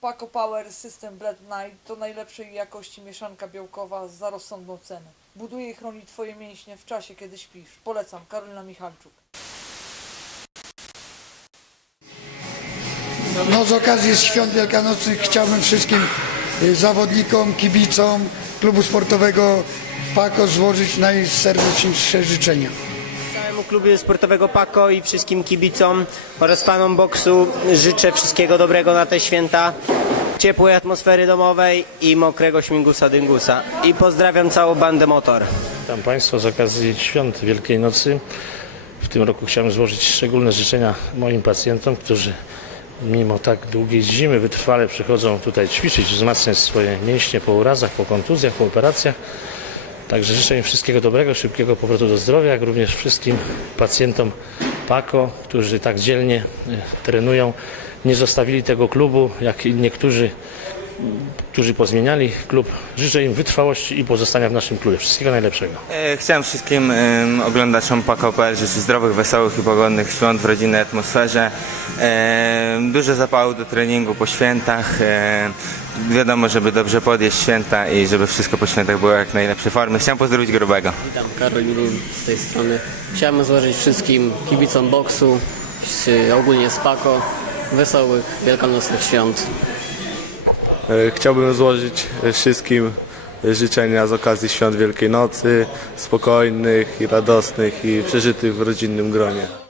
Paco Power System Blend Night to najlepszej jakości mieszanka białkowa za rozsądną cenę. Buduje i chroni Twoje mięśnie w czasie, kiedy śpisz. Polecam, Karolina Michalczuk. No z okazji świąt wielkanocnych chciałbym wszystkim y, zawodnikom, kibicom klubu sportowego Pako złożyć najserdeczniejsze życzenia. Całemu klubie sportowego Pako i wszystkim kibicom oraz fanom boksu życzę wszystkiego dobrego na te święta, ciepłej atmosfery domowej i mokrego śmigusa dyngusa. I pozdrawiam całą bandę Motor. Witam Państwa z okazji świąt Wielkiej Nocy. W tym roku chciałem złożyć szczególne życzenia moim pacjentom, którzy mimo tak długiej zimy wytrwale przychodzą tutaj ćwiczyć, wzmacniać swoje mięśnie po urazach, po kontuzjach, po operacjach. Także życzę im wszystkiego dobrego, szybkiego powrotu do zdrowia, jak również wszystkim pacjentom PAKO, którzy tak dzielnie y, trenują, nie zostawili tego klubu, jak niektórzy którzy pozmieniali klub. Życzę im wytrwałości i pozostania w naszym klubie. Wszystkiego najlepszego. E, Chciałem wszystkim em, oglądaczom Pako.pl życzyć zdrowych, wesołych i pogodnych świąt w rodzinnej atmosferze. Em, Dużo zapału do treningu po świętach. em, Wiadomo, żeby dobrze podjeść święta i żeby wszystko po świętach było jak najlepszej formy. Chciałem pozdrowić Grubego. Witam, Karol Jurul z tej strony. Chciałbym złożyć wszystkim kibicom boksu, z- ogólnie z Pako, wesołych, wielkanocnych świąt. E, Chciałbym złożyć wszystkim życzenia z okazji świąt Wielkiej Nocy, spokojnych i radosnych i przeżytych w rodzinnym gronie.